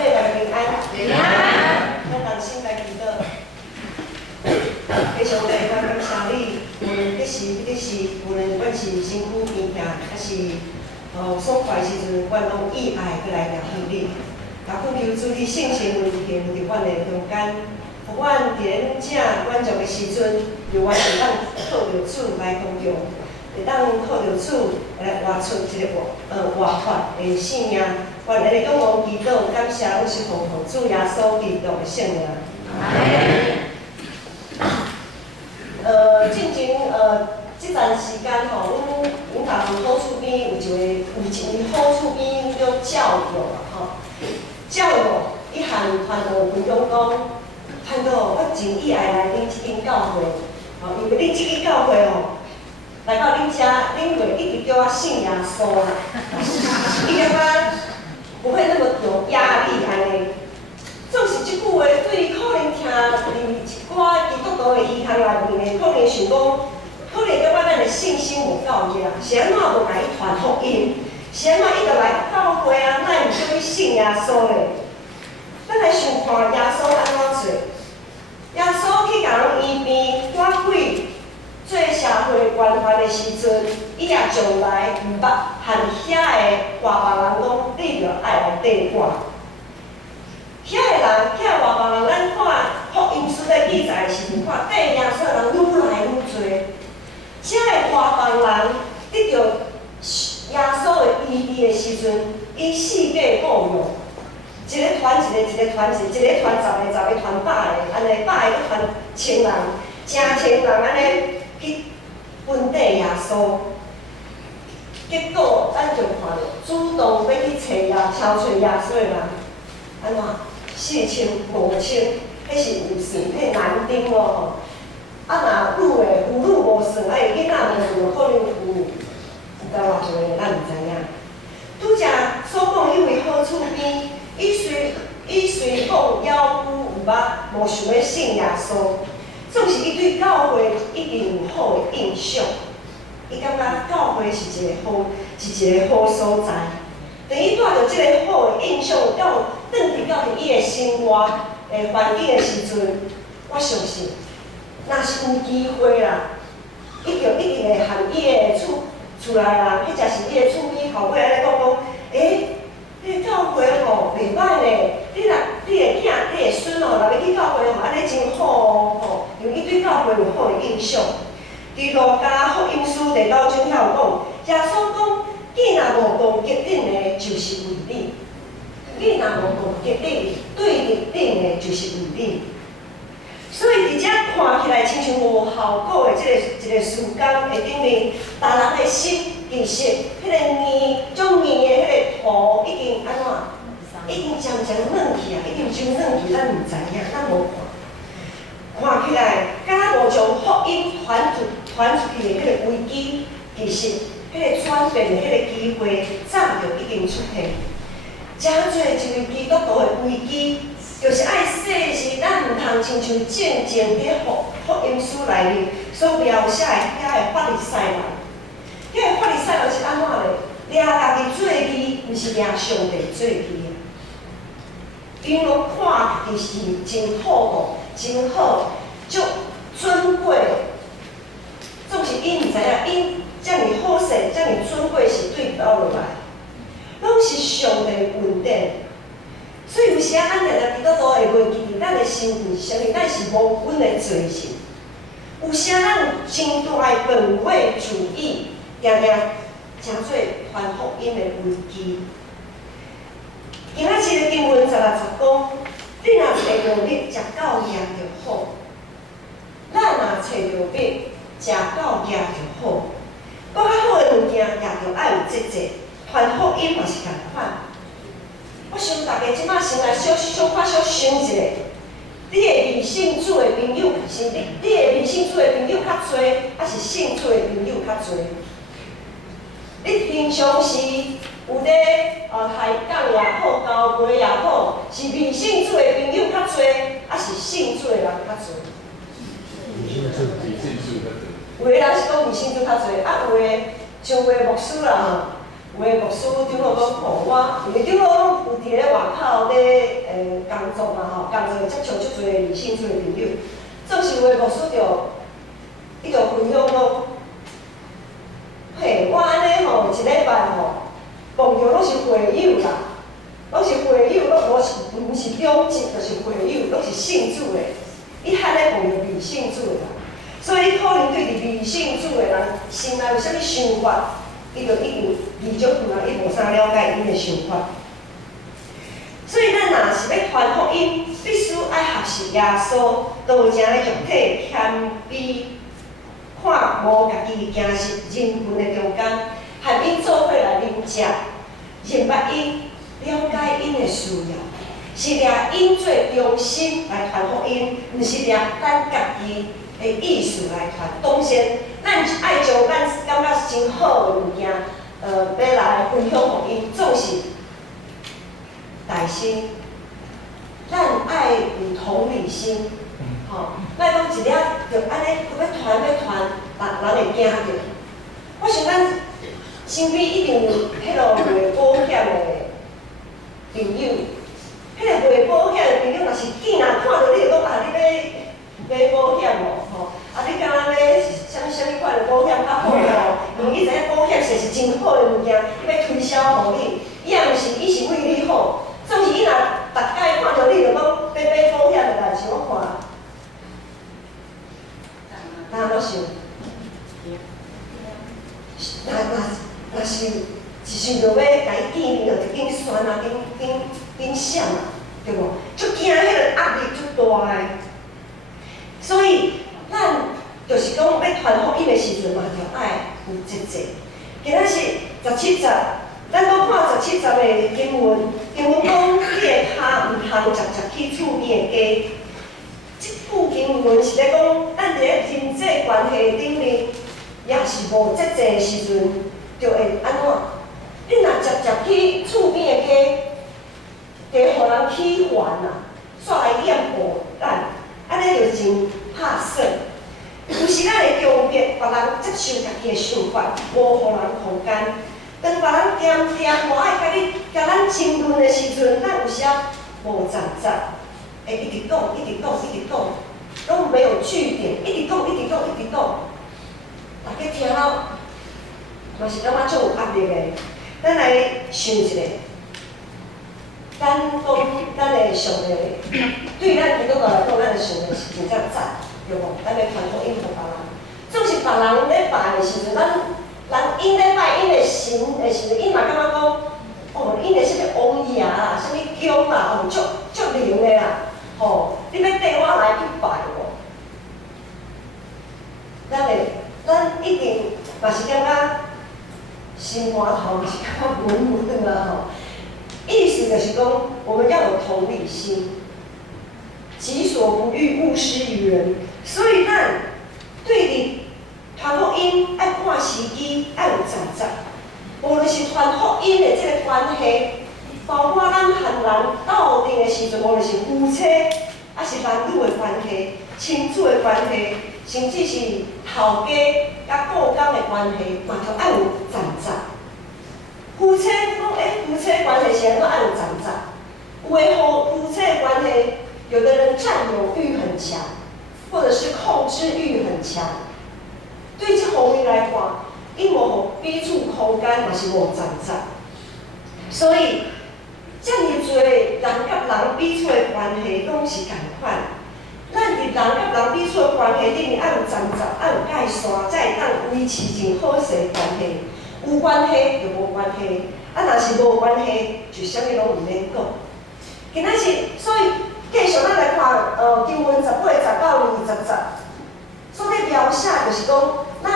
岁大家平安。平安。咱同心来祈祷。非常感谢你，无论你是，无论阮是身躯边疼，还是爽快时阵，阮拢以爱过来聊天你。也恳求主你圣神运行伫阮的中间，互阮伫咧这关照的时阵，就完全当靠着主来帮助，会当靠着主来活出一个活法的生命。阮来共同祈祷，感谢阮是奉主耶稣基督的圣名。进前这段时间吼，阮大学好厝边有一位好厝边叫教友吼，教友伊和传道分享讲，传道我真意爱来恁即间教会，吼，因为恁即间教会吼，来到恁遮，恁会一直叫我信耶稣啦，伊感觉不会那么有压力安尼。总是即句话对可能听伫一寡基督徒的耳腔内面的，可能想讲，可能感觉咱的信心无够热，是安怎无甲伊传福音？是安怎伊就来教会啊？咱毋叫伊信耶稣咧？咱来想看耶稣安怎做？耶稣去甲人医病赶鬼，做社会官员的时阵，伊也从来毋捌和遐个外邦人讲，你着爱来缀我。遐个人，遐外邦人，咱看福音书在记载的时阵，看缀耶稣的人愈来愈多。遮个外邦人得到耶稣的医治的时阵，伊四界雇用，一个团一个团10个团100个，安尼100个搁团1000人，成千人安尼去分缀耶稣。结果咱就看到主动要去找耶稣的人，安怎？4000、5000，迄是有算，迄难顶哦。啊，若女的妇女无算，囡仔无算，可能有甲偌济个，咱毋知影。拄则所讲迄位好厝边，伊虽讲腰骨有捌，无想要信耶稣，总是伊对教会一定有好的印象。伊感觉教会是一个好所在。等伊带着即个好的印象转去伊的生活的环境的时阵，我相信，若是有机会啦，伊就一定会和伊的厝内人，或者是伊的厝边后尾安尼讲，迄个教会吼袂歹咧，你的囝、你的孙哦，若要去教会吼，安尼真好哦吼，因为伊对教会有好的印象。伫路加福音书第9章遐有讲，耶稣讲。你若无共结顶的，就是为你；你若无共结顶，对立顶的，就是为你。所以伫遮看起来亲像无效果的一个事工下顶面，大人的心其实迄个黏的迄个土已经安怎？已经渐渐软去啊，已经真软去，咱毋知影，咱无看。看起来，敢若无将福音传出去的迄个危机，其实。迄个转变的迄个机会，早就已经出现。真侪一位基督徒的危机，就是爱说是咱毋通亲像正伫福音书内面所描写的遐个法利赛人。遐个法利赛人是安怎咧？掠家己做义，毋是掠上帝做义。因拢看家己是真好哦，真好，足尊贵。总是伊毋知影，伊。遮尔好势，遮尔尊贵是对倒落来，拢是上帝恩典。所以有时啊，咱常常基督徒会袂记伫咱的身份是啥物，咱是无阮的罪性。有时啊，咱有真大的本位主义，常常真做传福音的危机。今仔日的经文16讲，你若找着蜜，食到野就好；咱若找着蜜，食到野就好。搁较好的物件，也着爱有节制，传福音嘛是共款。我想大家即摆先来小想一下，你的未信主的朋友是你的未信主的朋友较侪，还是信主的朋友较侪？你平常时有咧开讲也好，交陪也好，是未信主的朋友较侪，还是信主的人较侪？有的人是讲未信主较侪，有的像有的牧师啦，有的牧师长老讲，我因为长老有伫咧外外口咧工作嘛吼，工作会接触足侪异性做的朋友，总是有诶无输着，伊就分享讲，嘿，我安尼吼一礼拜吼碰着拢是会友啦，拢是会友，拢无是中级，就是会友，拢是信主的。伊罕咧碰着未信主的人，所以可能对伫未信主的人心内有啥物想法，伊就一定二种可能伊无啥了解因的想法。所以咱若是要传福音，必须爱学习耶稣道成的肉体，谦卑，看无家己行实人群的中间，和因做伙来啉食，认捌因，了解因的需要，是掠因做中心来传福音，毋是掠咱家己的意思来传。当然，咱爱将咱感觉真好的物件，要来分享福音，总是。耐心，咱爱有同理心，吼，莫讲一粒就安尼，要传，人会惊着。我想咱身边一定有迄落卖保险的朋友，迄个卖保险的朋友，若是见人看到你，就讲啊，你要买保险无？吼，啊，你敢若要啥物款的保险较好哦？因为伊知影保险是真好的物件，伊要推销互你，伊也毋是，伊是为你好。总是伊若逐摆看到你，就讲要买保险的代志，我看，哪都想，若是一想到要甲伊见面，就一紧酸啊，紧闪啊，对无？足惊，迄个压力足大个。所以，咱就是讲要传福音的时阵嘛，就爱有节制。今仔是17节。咱搁看17节的经文讲你的骹毋通直去厝边的家。即句经文是咧讲，咱伫咧人际关系顶面，也是无节制的时阵，就会安怎？你若直去厝边的家，就互人起烦啦，煞来掩护咱，安尼就真拍算。有时咱会强迫别人接受家己的想法，无互人空间。当别人点无爱甲咱争论的时阵，咱有时无站在，会一直讲，拢没有据点，一直讲。大家听了，嘛是感觉足有压力的。咱来想一下，咱的上帝，对咱基督徒来讲，咱的上帝是真正赞，对无？咱要传福音互别人，总是别人咧拜的时阵，人因咧拜因的神的时阵，因嘛感觉讲，哦，因的啥物王爷啦，啥物姜啦，哦，足灵的啦，吼，你要缀我来去拜无？咱一定嘛是感觉心肝头是感觉稳啊吼。意思就是讲，我们要有同理心，己所不欲，勿施于人。所以咱对你。传福音爱看时机，爱有站在。无论是传福音的这个关系，包括咱和人斗阵的时阵，无论是夫妻，还是男女的关系、亲子的关系，甚至是头家甲雇工的关系，嘛就爱有站在。夫妻讲，夫妻关系是安怎爱有站在？有的夫妻的关系，有的人占有欲很强，或者是控制欲很强。对这方面来看，因无互彼此空间，嘛是无站在。所以，遮尔多人甲人彼此的关系拢是共款。咱伫人甲人彼此的关系顶面，爱有站在，爱有界线，才会当维持真好势的关系。有关系就无关系，若是无关系，就啥物拢毋免讲。今仔是，所以继续咱来看，经文18、19、20节。所咧描写就是讲，咱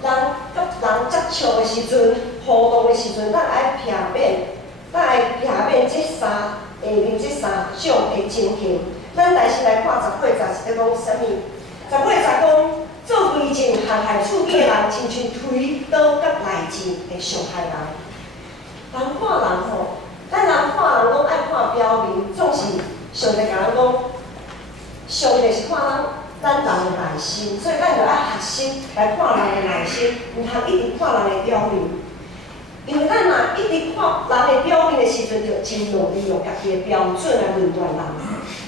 人甲人接触的时阵、互动的时阵，咱爱避免这下面这三种的情形。咱来先来看18节是咧讲啥物？18节讲，做规正陷害厝边的人，亲像推倒甲内钱会伤害人。人看人吼，咱人看人拢爱看表面，总是上帝甲咱讲，上帝是看咱人的内心，所以咱就爱学习来看人的内心，毋通一直看人的表面。因为咱若一直看人的表面的时阵，就尽量利用家己的标准来论断人，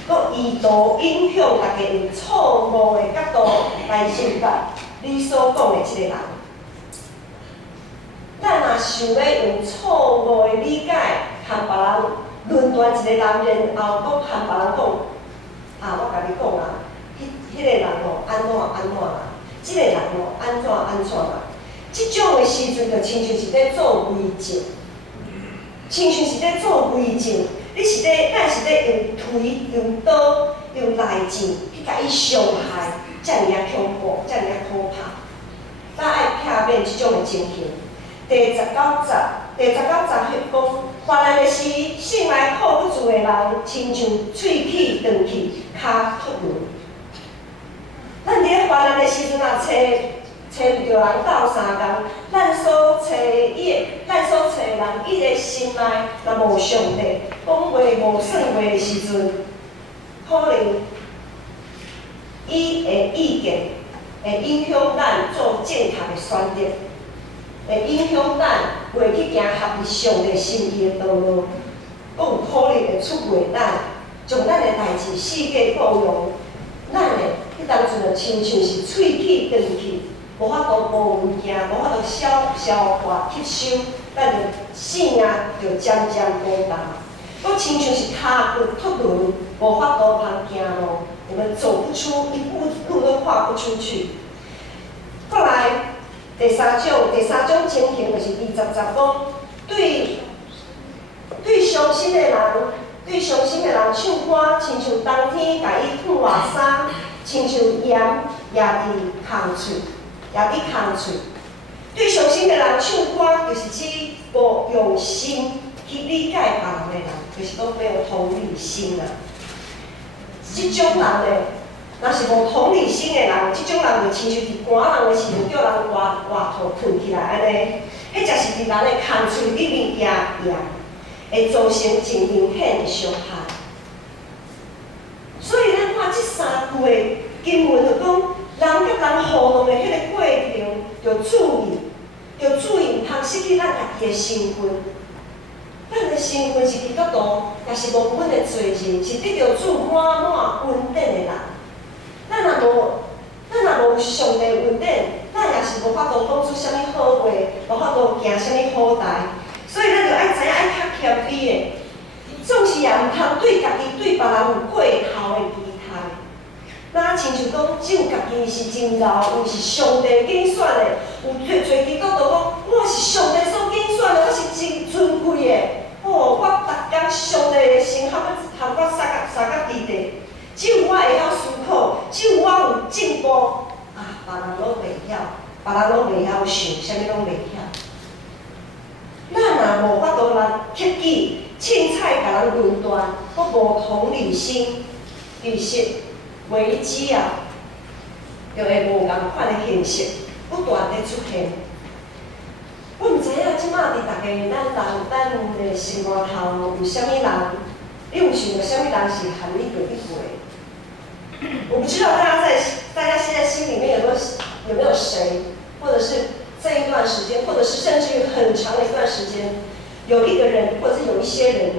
佮意图影响大家用错误的角度来认识你所讲的即个人。咱若想要用错误的理解，和别人论断一个人，然后佮和别人讲，我甲你讲啦，迄个人安怎啦，即个人安怎啦。即种的时阵，就亲像是咧做伪证，亲像是咧做伪证。你是咧，咱是咧用刀、用内证去甲伊伤害，遮尔啊恐怖，遮尔啊可怕。咱爱避免即种的情形。第19节讲，患难的时，心内靠不住的人，亲像喙齿断去，骹脱落。咱伫咧患难的时阵啊，找唔着人斗相共，咱所找的人，伊个心内若无上帝，讲话无算话的时阵，可能伊的意见会影响咱做正确的选择，会影响咱袂去行合乎上帝心意的道路，佫有可能会出卖咱，将咱的代志四界包容，咱的迄当阵就亲像是喙齿断去。无法度无物件，无法度消化吸收，咱就性命就渐渐孤单。佫亲像是骹骨脱落，无法度通行路，我们走不出一步路都跨不出去。过来第三种情形就是20节讲，对伤心的人唱歌，亲像冬天甲伊脱外衫，亲像盐压伫空喙。对伤心的人唱歌，就是指无用心去理解别人的人，就是讲没有同理心啊。即种人呢，若是无同理心的人，即种人就亲像伫寒人的时阵，叫人外头困起来安尼，迄才是伫人的空喙里面夹盐，会造成真明显的伤害。所以咱看即3句的经文就讲。人甲人互动的迄个过程，要注意，毋通失去咱家己的身份。咱的身份是基督徒，也是无阮的罪人，是得到主满恩典的人。咱若无上帝恩典，咱也是无法度讲出啥物好话，无法度行啥物好代。所以咱就爱知影爱较谦卑的，总是也毋通对家己对别人有过头的期待。咱亲像讲，只有家己是真贤，又是上帝拣选的。有侪基督徒讲，我是上帝所拣选的，我是真尊贵的。我逐工上帝的心和我三角地地。只有我会晓思考，只有我有进步。别人拢袂晓想，啥物拢袂晓。咱若无法度来克己，凊彩甲人论断，佫无同理心，其实危机啊，就会无共款的形式不断地出现。我毋知影即马伫大家咱的生活头有啥物人，你有想到啥物人是和你对比过？我不知道大家现在心里面有没有谁，或者是这一段时间，或者是甚至于很长的一段时间，有一个人或者是有一些人，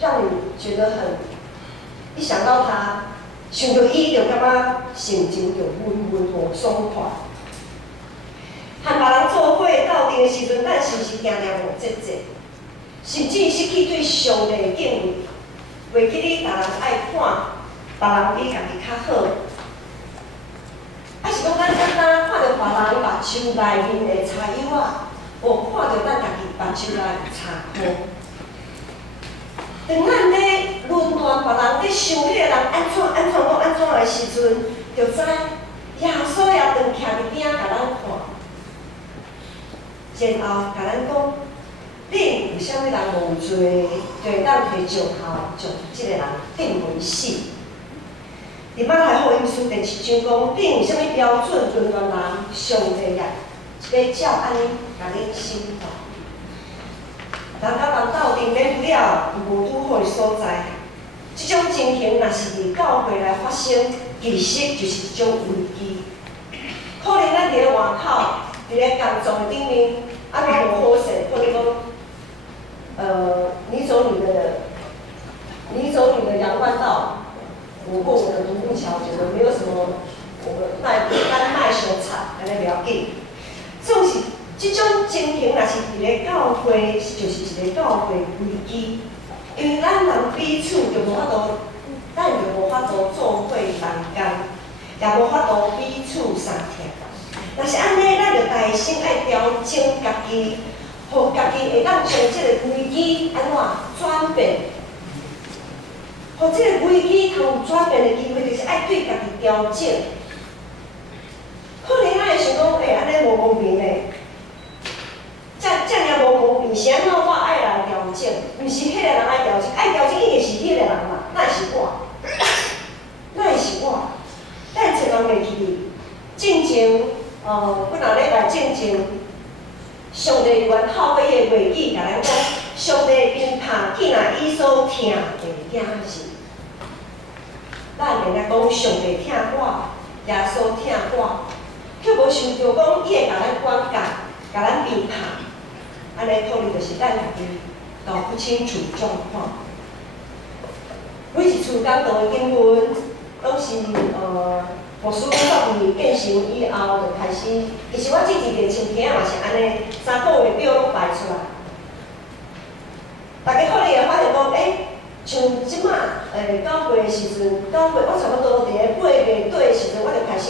让你觉得一想到他。想到伊就感觉心情就闷无爽快。和别人做伙斗阵的时阵，咱是毋是定定无节制，甚至失去对上帝的敬畏，袂记你逐人爱看别人比家己较好，还是讲咱简单看到别人目睭内面的柴油啊，无看到咱家己目睭内的柴块。当咱咧论断别人，咧想迄个人安怎的时阵，就知耶稣也长徛伫顶甲咱看，然后甲咱讲，恁有啥物人无做，就会当摕石头将即个人钉为死。伫马太福音书第7章讲，恁有啥物标准论断人，上帝也要照安尼甲恁审判。人甲人斗阵免不了有无拄好的所在，即种情形若是伫教会来发生，其实就是一种危机。可能咱伫咧外口，伫咧工作的顶面，啊，佮无好势，或者讲，你走你的阳关道，我过我的独木桥，觉得没有什么，咱卖相差，安尼了紧。总是即种情形，若是伫咧教会，就是一个教会危机，因为咱人彼此就无法度，咱就无法度做伙同工，也无法度彼此相听。若是安尼，咱就内心爱调整家己，互家己会当将即个危机安怎转变。互即个危机通有转变的机会，就是爱对家己调整。可能咱会想讲，安尼无公平嘞，这样无公平，是安怎我爱来调整？毋是迄个人爱调整，爱调整一定是迄个人嘛，哪会是我？哪会是我？咱千万袂记，进前，几若礼拜进前，上帝原透过迄个话语甲咱讲，上帝因拍既然伊所听的惊是。咱会来讲上帝听我，耶稣听我，却无想着讲伊会甲咱管教，甲咱评判，安尼可能就是咱家己搞不清楚状况。每一次讲道的经文，拢是牧师到伫建成以后就开始，其实我这几个星期嘛是安尼，3个月表拢排出来，大家可能会发现讲，像即马，9月的时阵，9月我差不多伫咧8月底的时阵，我就开始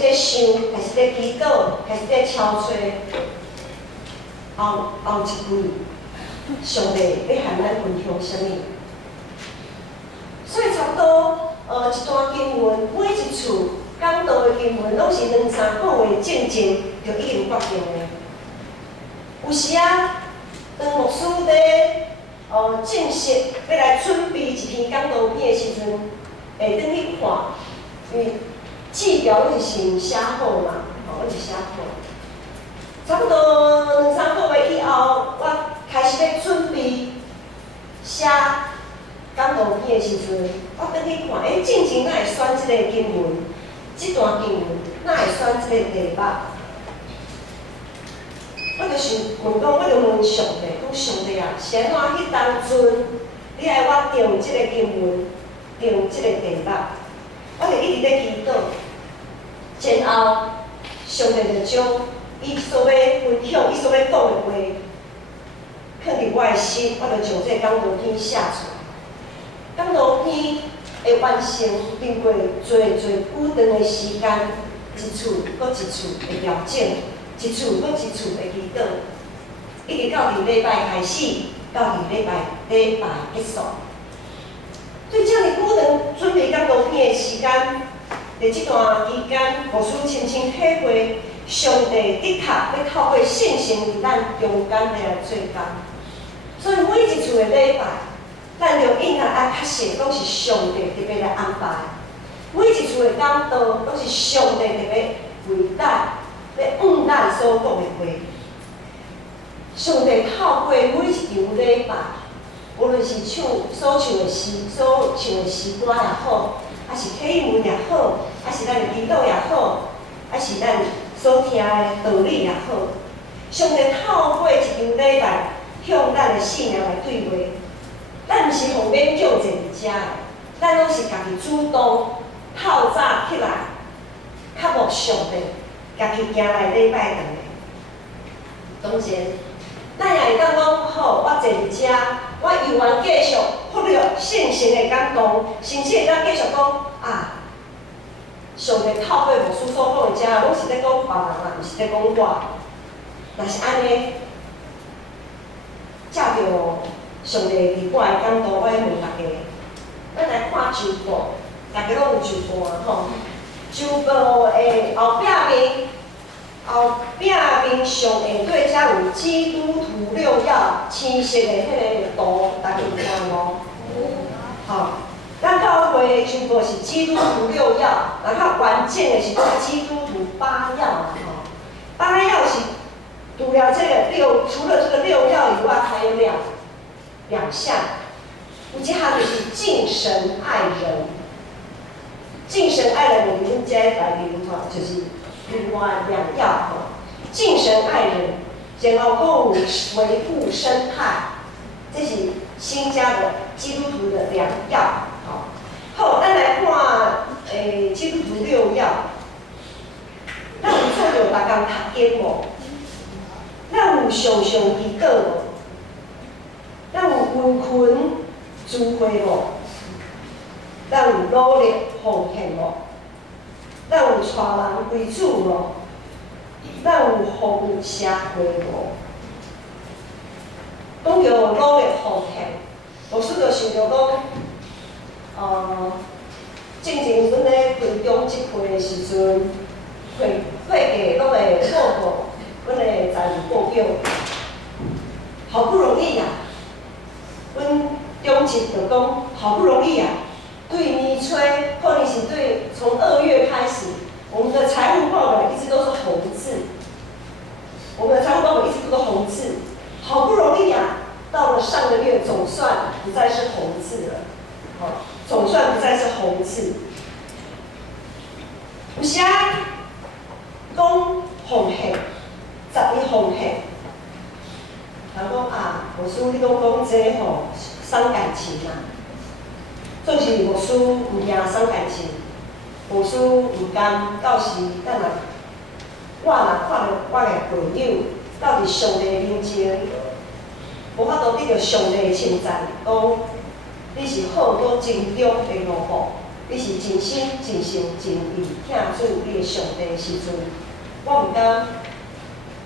咧想，开始咧祈祷，开始咧敲吹。后一句，上帝要喊咱分享啥物？所以差不多，一段经文，每一次讲道的经文，拢是2、3个月进前就已经决定的。有时啊，当牧师咧。正式要来准备一篇讲道片的时阵，会转去看，因为字条拢是先写好嘛，拢是写好。差不多2、3个月以后，我开始要准备写讲道片的时阵，我转去看，正前哪会选即个经文，即段经文哪会选即个题目？我就想问讲，我就问上帝，讲上帝啊，是安怎迄当阵，你爱我定即个经文，定即个题目，我就一直咧祈祷，然后上帝就将伊所要分享、伊所要讲的话，放伫我的心，我就将这个讲道片写出来。讲道片会完成，经过最久长的时间，一次搁一次的调整。一次搁一次的祈祷，一直到伫礼拜开始，到伫礼拜结束。对这样久长准备讲道片的时间，在这段期间，牧师深深体会，上帝的确要透过信心伫咱中间来做工。所以每一次的礼拜，咱就应该爱确信，拢是上帝特别来安排。每一次的讲道，拢是上帝特别为咱。要咱所讲的话，上帝透过每一场礼拜，无论是所唱的诗、所唱的诗歌也好，还是启文也好，还是咱的祈祷也好，还是咱所听的道理也好，上帝透过一场礼拜，向咱的性命来对话。咱毋是互勉强坐伫遮的，咱拢是家己主动透早起来，较无上帝。家己行来礼拜堂的，当然，咱也会当讲好，我坐伫遮，我犹原继续忽略信心的感动，甚至会当继续讲啊，上帝透过牧师所讲的遮，拢是咧讲别人啊，毋是咧讲我。若是安尼，借着上帝伫我的感动，我要问大家，咱来看周报，大家拢有周报啊吼。周报的后壁面上下对才有基督徒6要青色的迄个图，大家有看无？好，咱教会的周报是基督徒6要，然后完整的是基督徒8要啊吼。8要是除了这个除了这个6要以外，还有两项，有一项就是敬神爱人。敬神爱人，我们加来宾吼，就是另外2要吼。敬神爱人，然后讲有维护生态，这是新加的基督徒的良药。好，咱来看基督徒6要。咱有做着逐工读经无？咱有常常祈祷无？咱有温群聚会无？咱有努力奉献无？咱有带人归主无？咱有服务社会无？讲着努力奉献，老师就想着讲，之前阮咧群中集会的时阵，会计拢会报告阮的财务报表，好不容易啊，阮中集就讲好不容易啊，对年初可能是对从2月开始，我们的财务报表一直都是红字，我们的财务报表一直都是红字，好不容易啊，到了上个月总算不再是红字了，总算不再是红字。有时啊，讲奉献，10年奉献，人讲啊，牧师你讲这伤感情啊，总是牧师唔惊伤感情，牧师唔甘到时咱若我看到我的朋友到伫上帝面前，无法度得到上帝的称赞，讲你是好搁真忠的奴仆。你是真心、真诚、真意听主你的上帝的时阵，我毋甘，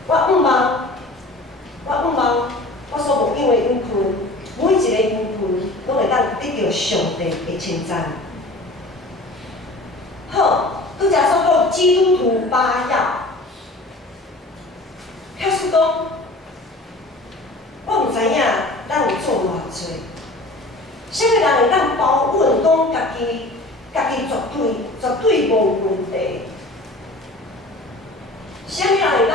我毋望，我所牧养的羊群，每一个羊群拢会当得到上帝的称赞。好，拄则说到基督徒8要，假使讲，我毋知影咱有做偌济，啥物人会当保稳讲家己绝对无问题。啥物人会当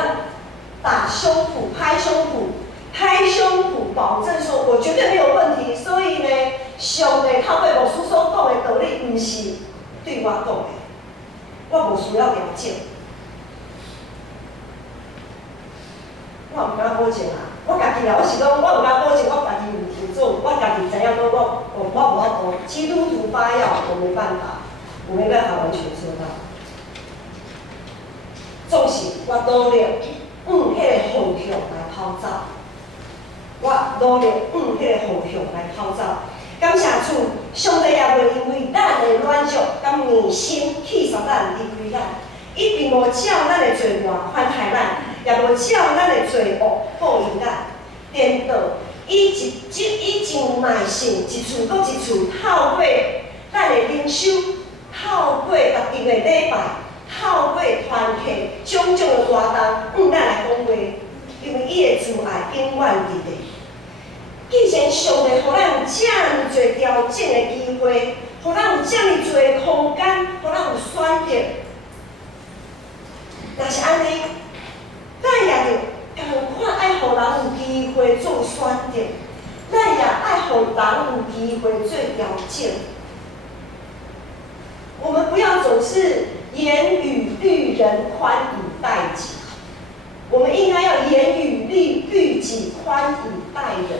打胸脯、拍胸脯，保证说我绝对没有问题。所以呢，上帝透过牧师所讲的道理，毋是对我讲的，我无需要了解。我毋敢保证啊，我家己啦，我是讲，我毋敢保证我家己有做，我家己知影讲我无法度，基督徒8要我没办法完全做到。总是我努力迄个方向来跑走，我努力迄个方向来跑走。感谢主，上帝也袂因为咱的软弱甲硬心气煞咱离开咱，伊并无照咱的罪孽宽待咱。也无照咱的罪恶报应咱，颠倒，伊真有耐性，一次搁一次透过咱的灵修，透过逐日的礼拜，透过团契，种种的活动，咱来讲话，因为伊的慈爱永远伫咧。既然上帝互咱有遮尔侪调整的机会，互咱有遮尔侪的空间，互咱有选择，若是安尼。咱也着共款爱互人有机会做选择，咱也爱互人有机会做调整。我们不要总是严于律人，宽以待己。我们应该要严于律己，宽以待人。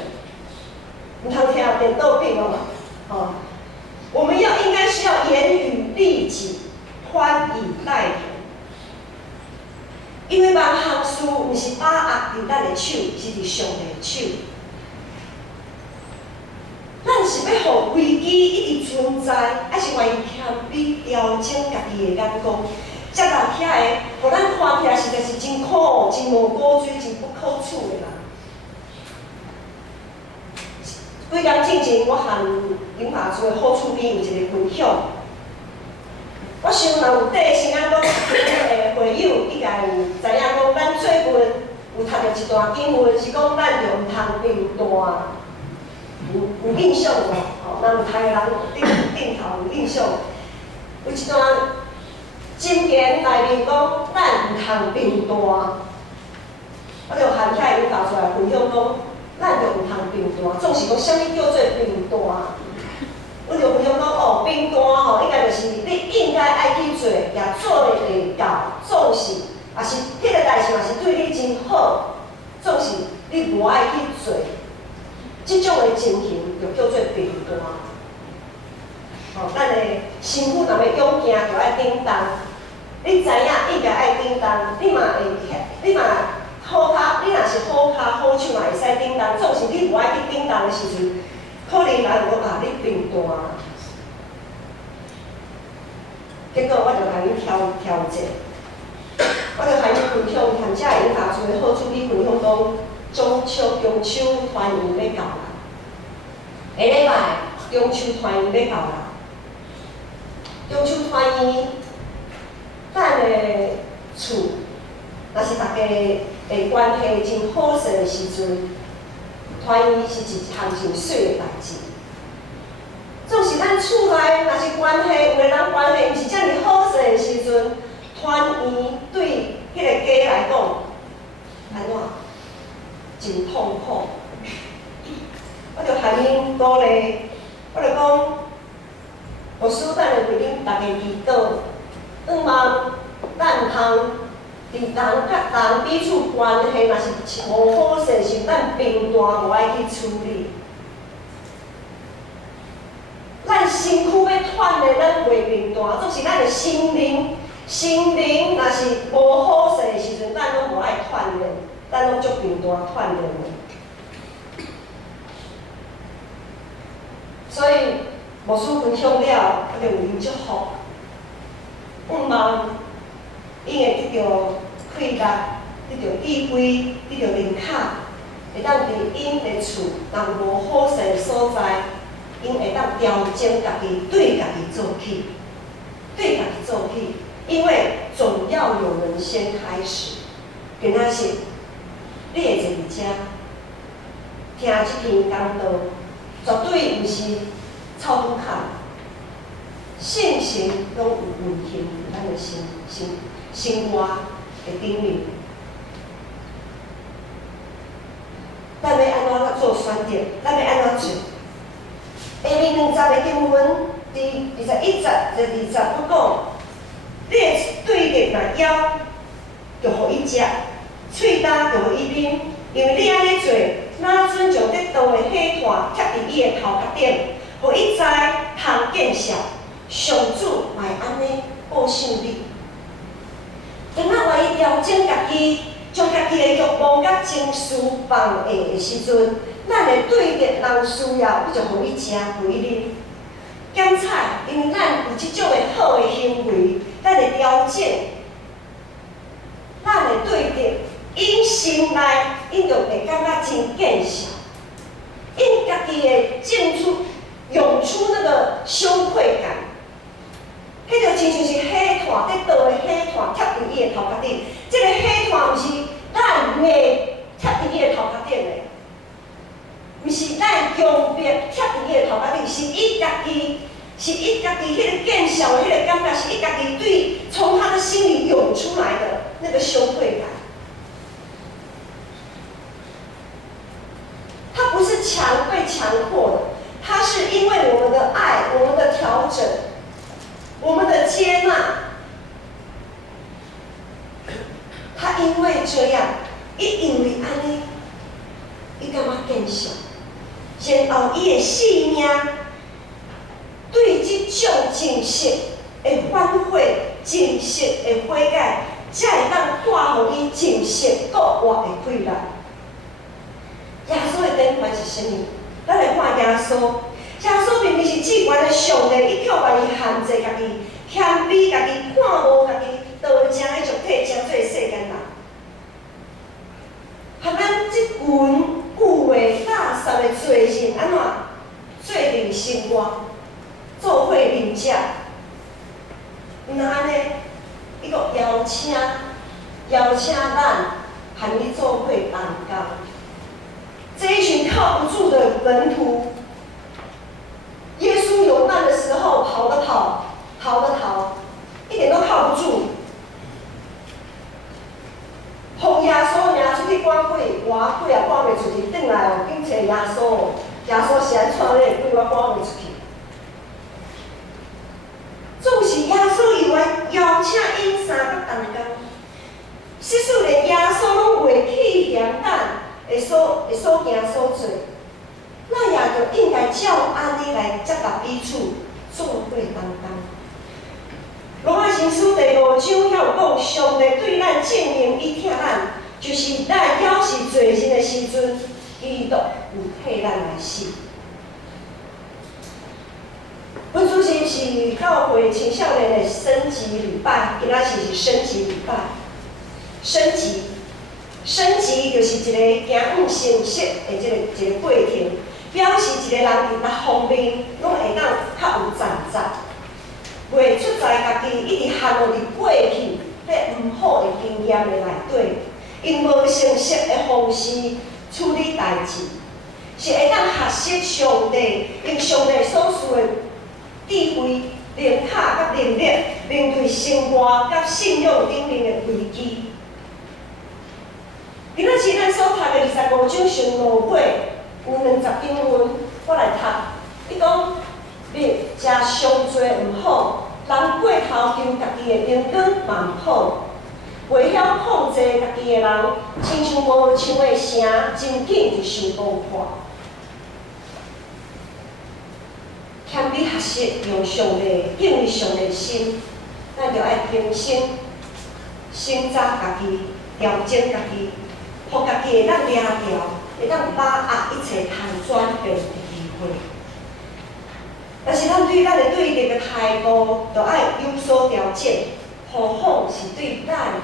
你通听啊，颠倒病哦。我们应该是要严于律己，宽以待人。因为万项事毋是把握伫咱的手，是伫上帝的手。咱是要互危机一直存在，还是愿意谦卑调整家己的眼光，才来遐个，互咱看起来实在是真苦、真无果水、真不可取的人。几天之前，我和林华珠的好处边有一个分享。我想若有底先讲，的会友应该有知影讲，咱最近有读到一段经文，是讲咱着毋通并断，有印象无？咱有读的人顶头有印象。有一段经典内面讲，咱毋通并断，我着和遐引导出来分享讲，咱着毋通并断，总是讲啥物叫做并断？我就分享讲并断应该就是你应该爱去做，也做袂到，总是，也是迄个代志，也是对你真好，总无爱去做，即种的情形就叫做贫惰。吼，咱的身躯若要勇行，就爱顶重。你知影应该爱顶重，你嘛会，你嘛好骹，你若是好骹好手嘛会使顶重。总是你无爱去顶重的时阵，可能人就讲你贫惰。结果我就甲你调节，我就甲你分享含遮个英卡厝的好处，你分享讲中秋团圆要到啦，下礼拜中秋团圆要到啦。中秋团圆，咱的厝，若是大家的关系真好势的时阵，团圆是一项真水的代志。总是咱厝内若是关系，有个人关系毋是遮尔好势的时阵，团圆对迄个家来讲，安怎？真痛苦。我就喊恁鼓励，我就讲。牧师，咱会为恁大家祈祷，希望咱通伫人甲人彼此关系，若是无好势时，咱平淡无爱去处理。咱身躯要喘的，咱袂平淡，总是咱的心灵若是无好势的时阵，咱拢无爱喘的，咱拢足平淡喘的。所以。牧师分享了，我就为因祝福，希望因会得到快乐，得到智慧，得到灵巧，会当伫因的厝，若无好势的所在，因会当调整家己，对家己做起，因为总要有人先开始。今仔日，你会坐伫遮，听这篇讲道，绝对毋是。操拄卡，性情拢有问题伫咱的生活的顶面。咱要安怎做选择？咱要安怎做？下面20个经文，第21节、第20我讲，你的对立若枵，就互伊食；喙焦就互伊啉，因为你安尼做，哪准将得到的火炭贴伫伊的头壳顶。互伊知通见效，上主嘛会安尼报赏你。当咱愿意调整家己，将家己的欲望甲情绪放下的时阵，咱的对立人需要，你就互伊食，互伊啉。检采，因为咱有即种的好的行为，咱会调整，咱的对立，因心内因就会感觉真见效，因家己的涌出那个羞愧感，迄就亲像是火炭得倒的火炭贴伫伊的头壳顶。这个火炭毋是咱硬贴伫伊的头壳顶的，毋是咱强迫贴伫伊的头壳顶，是伊家己迄个见效的迄个感觉，是伊家己对从他的心里涌出来的那个羞愧感。他不是被强迫的。它是因为我们的爱，我们的调整，我们的接纳，他因为这样，因为安尼，伊感觉见效，然后伊的性命对即种真实的反悔、真实的悔改，才会当带互伊真实国活的快乐。耶稣的典范是啥物？咱来看耶稣，耶稣明明是至高的上帝，伊却愿意限制家己，谦卑家己，看无家己，道正的俗体，将做世间人。和咱即群有的大善的罪人安怎做阵生活，做伙邻舍，毋通安尼，伊阁邀请咱和伊做伙同工。这一群靠不住的门徒，耶稣有难的时候跑的跑，一点都靠不住。互耶稣领出去赶鬼，外鬼也赶袂出去，转来哦，紧找耶稣，耶稣是安怎咧鬼我赶袂出去？总是耶稣以为邀请因三个同工，即使连耶稣拢袂去嫌咱。会行所做，咱也着应该照安尼来接纳彼此做伙同工。罗马前书第5章遐有讲，上帝对咱证明伊疼咱，就是咱还是罪人的时阵，基督有替咱来死。本主日是教会青少年的升级礼拜，今仔是升级礼拜。升级就是一个行往成熟的一个过程，表示一个人伫各方面拢会当较有站在，袂出在家己一直陷落伫过去迄毋好的经验的内底，因无成熟的方式处理代志，是会当学习上帝用上帝所赐的智慧、灵巧甲能力，面对生活甲信仰顶面的危机。今仔日咱所读的25章上5尾有20经文，我来读。伊讲，你食上侪毋好，人过头求家己的灵光嘛毋好，袂晓控制家己的人，亲像无唱的声，真紧就受误判。谦卑学习用上帝敬畏上帝的心，咱着爱平心，省察家己，调整家己。互家己会当掠调，会当把握一切通转变的机会。但是咱对咱的对立的态度，就爱有所调整。何况是对咱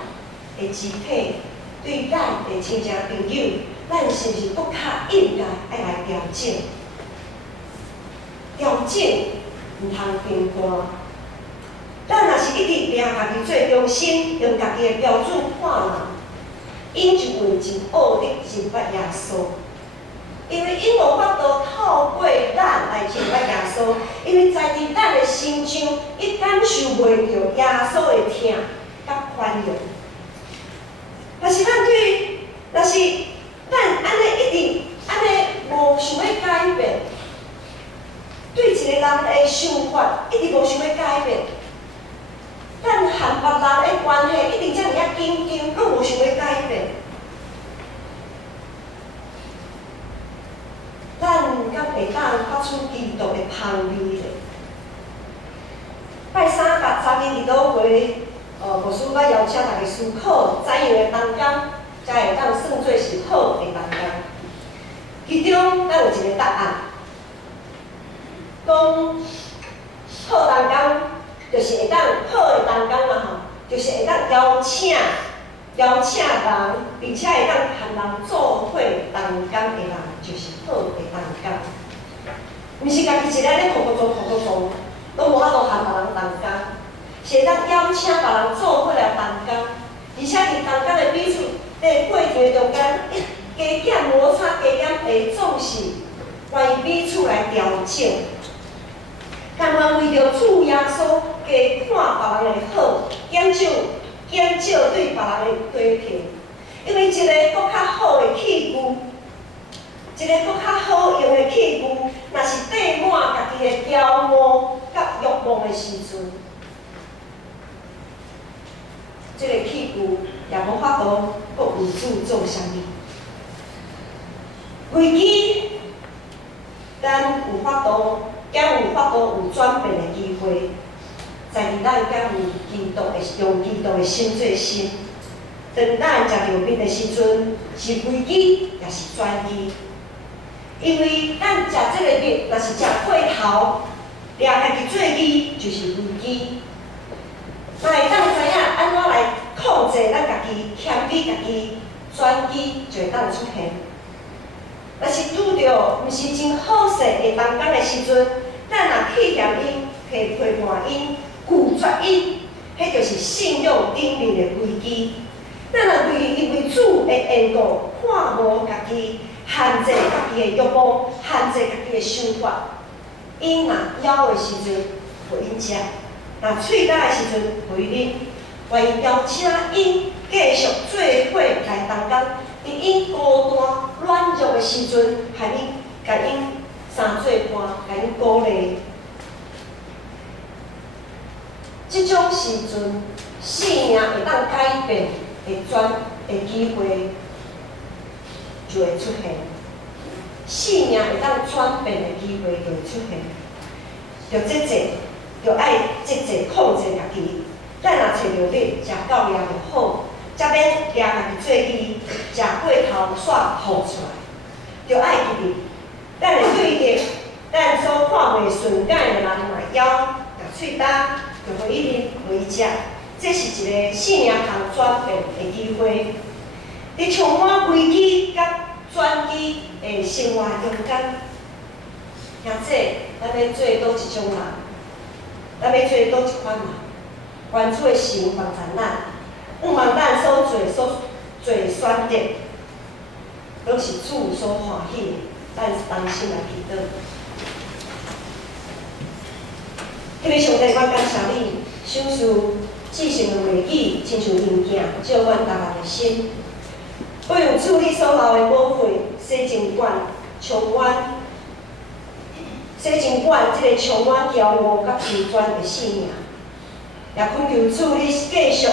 的肢体，对咱的亲情朋友，咱是毋是搁较应该爱来调整？调整毋通偏颇。咱若是一直掠家己做中心，用家己的标准看人。因就为真恶劣认捌耶稣，因为因无法度透过咱来认捌耶稣，因为在伫咱的心中，伊感受袂到耶稣的疼甲宽容。若是咱安尼一直安尼无想要改变，对一个人的想法一直无想要改变。咱和别人的关系一直遮尔啊紧张，拢无想要改变。咱敢会当发出基督的香味咧？拜三甲昨日伫倒回，牧师捌邀请大家思考怎样的同工，才会当算作是好的同工。其中咱有一个答案，讲好同工。就是会当好的同工嘛吼，就是会当邀请人，并且会当和人做伙同工的人，就是好的同工。毋是家己一个咧苦做，拢无法度和别人同工，是会当邀请别人做伙来同工，而且伫同工的彼此在过程中间，加减摩擦，加减会总是愿意彼此来调整。甘愿为着主耶稣，加看别人的好，减少对别人的批评。因为一个搁较好的器具，一个搁较好用的器具，若是缀满家己的骄傲甲欲望的时阵，这个器具也无法度搁为主做啥物。危机，咱有法度。敢有法度有转变的机会，在伫咱敢有用基督的心做心。当咱食着病的时阵，是危机也是转机。因为咱食这个病，若是食过头，掠家己做机就是危机。嘛会当知影安怎来控制咱家己，谦卑家己，转机就会当出现。若是拄着毋是真好势的同工的时阵，咱若去嫌因、批判因、拒绝因，迄就是信仰顶面的危机。咱若因为主的缘故，看无家己，限制家己的欲望，限制家己的想法。因若枵的时阵，互因食；若喙干的时阵，互因啉。愿意邀请因继续做伙来同工。伫因孤单软弱的时阵，甲因相做伴，甲因鼓励。即种时阵，生命会当改变的机会就会出现。性命会当转变的机会就会出现。着积极，着爱积极控制家己。咱若找着你，食到业就好，才免掠家己做义，食过头煞吐出来。着爱记住，咱会对着咱所看袂顺眼的人来咬，甲喙焦，着互伊啉，互伊食。这是一个性命通转变的机会。伫充满危机甲转机的生活中间，兄姐，咱要做倒一种人？咱要做倒一款人？原主的神帮助咱，毋望咱所做选择，都是主所欢喜的。咱当心来祈祷。迄个上帝，我感谢你，赏赐至圣的话语，亲像银镜，照阮逐人的心。我用主你所流的宝血，洗净阮，充阮，洗净阮即个充满骄傲甲自专的性命。也恳求主你继续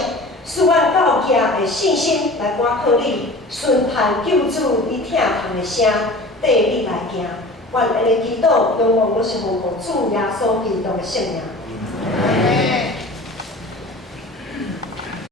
使阮到家的信心来赶靠你，顺盼救主你疼痛的声，缀你来行。愿安尼祈祷，仰望我是奉主耶稣基督的圣名。